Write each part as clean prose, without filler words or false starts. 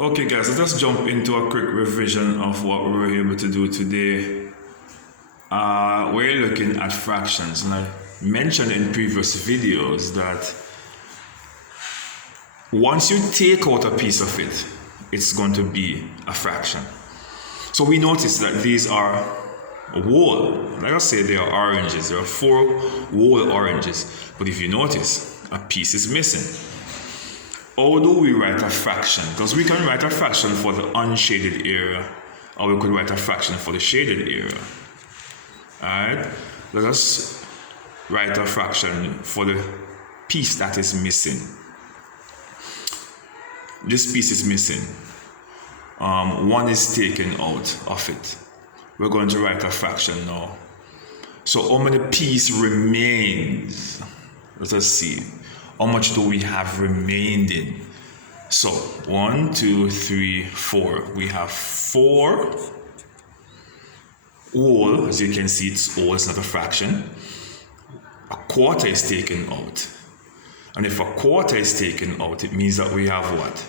Okay guys, let's just jump into a quick revision of what we were able to do today. We're looking at fractions, and I mentioned in previous videos that once you take out a piece of it, it's going to be a fraction. So we notice that these are whole. Let us say they are oranges. There are 4 whole oranges. But if you notice, a piece is missing. How do we write a fraction? Because we can write a fraction for the unshaded area, or we could write a fraction for the shaded area. Alright? Let us write a fraction for the piece that is missing. This piece is missing. 1 is taken out of it. We're going to write a fraction now. So how many pieces remains? Let us see. How much do we have remaining? So 1, 2, 3, 4. We have 4 whole. As you can see, it's whole, it's not a fraction. A quarter is taken out. And if a quarter is taken out, it means that we have what?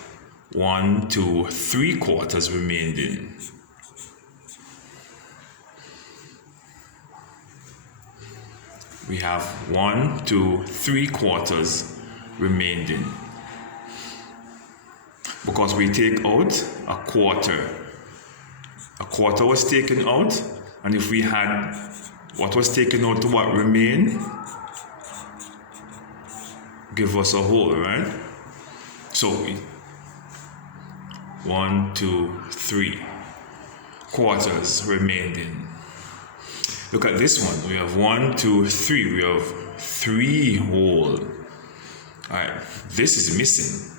1, 2, 3 quarters remaining. We have 1, 2, 3 quarters remaining. Because we take out a quarter. A quarter was taken out, and if we had what was taken out to what remain, give us a whole, right? So 1, 2, 3 quarters remaining. Look at this one. We have 1, 2, 3. We have 3 whole. Alright, this is missing.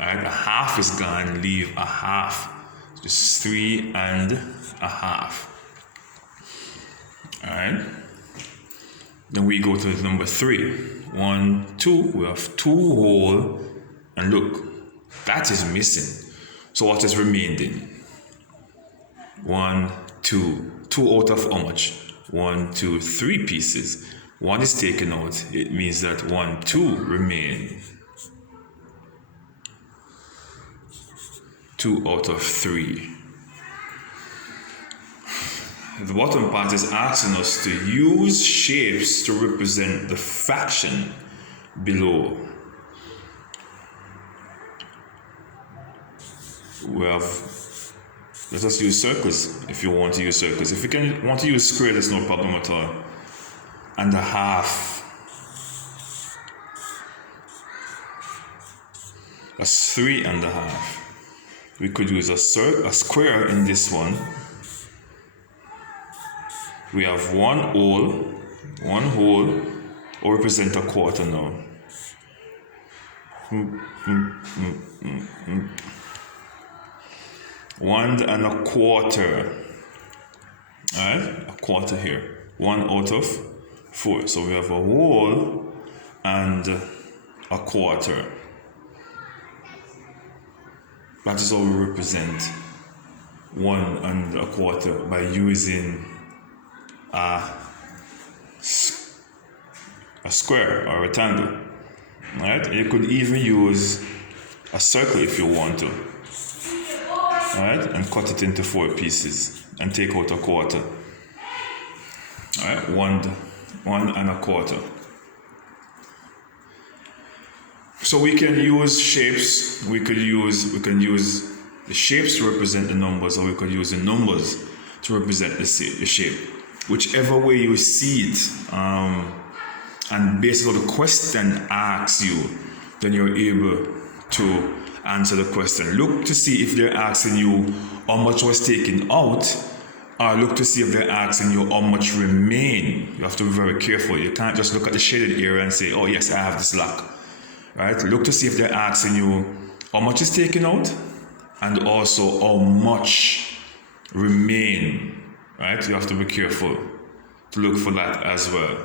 Alright, a half is gone, leave a half. Just 3 and a half. Alright. Then we go to number 3. 1, 2. We have 2 whole. And look, that is missing. So what is remaining? 1, 2. 2 out of how much? 1, 2, 3 pieces. 1 is taken out. It means that 1, 2 remain. 2 out of 3. The bottom part is asking us to use shapes to represent the fraction below. We have, let us use circles if you want to use circles. If you want to use square, there's no problem at all. And a half. That's 3 and a half. We could use a square in this one. We have 1 whole, or represent a quarter now. 1 and a quarter. Alright, a quarter here. 1 out of 4. So we have a whole and a quarter. That is how we represent 1 and a quarter, by using a square or a rectangle. Alright, you could even use a circle if you want to. Alright, and cut it into 4 pieces and take out a quarter. Alright, 1 and a quarter. So we can use shapes. We can use the shapes to represent the numbers, or we could use the numbers to represent the shape. Whichever way you see it, and based on the question asks you, then you're able to answer the question. Look to see if they're asking you how much was taken out, or look to see if they're asking you how much remain. You have to be very careful. You can't just look at the shaded area and say, oh yes, I have this lock. Right? Look to see if they're asking you how much is taken out, and also how much remain. Right? You have to be careful to look for that as well.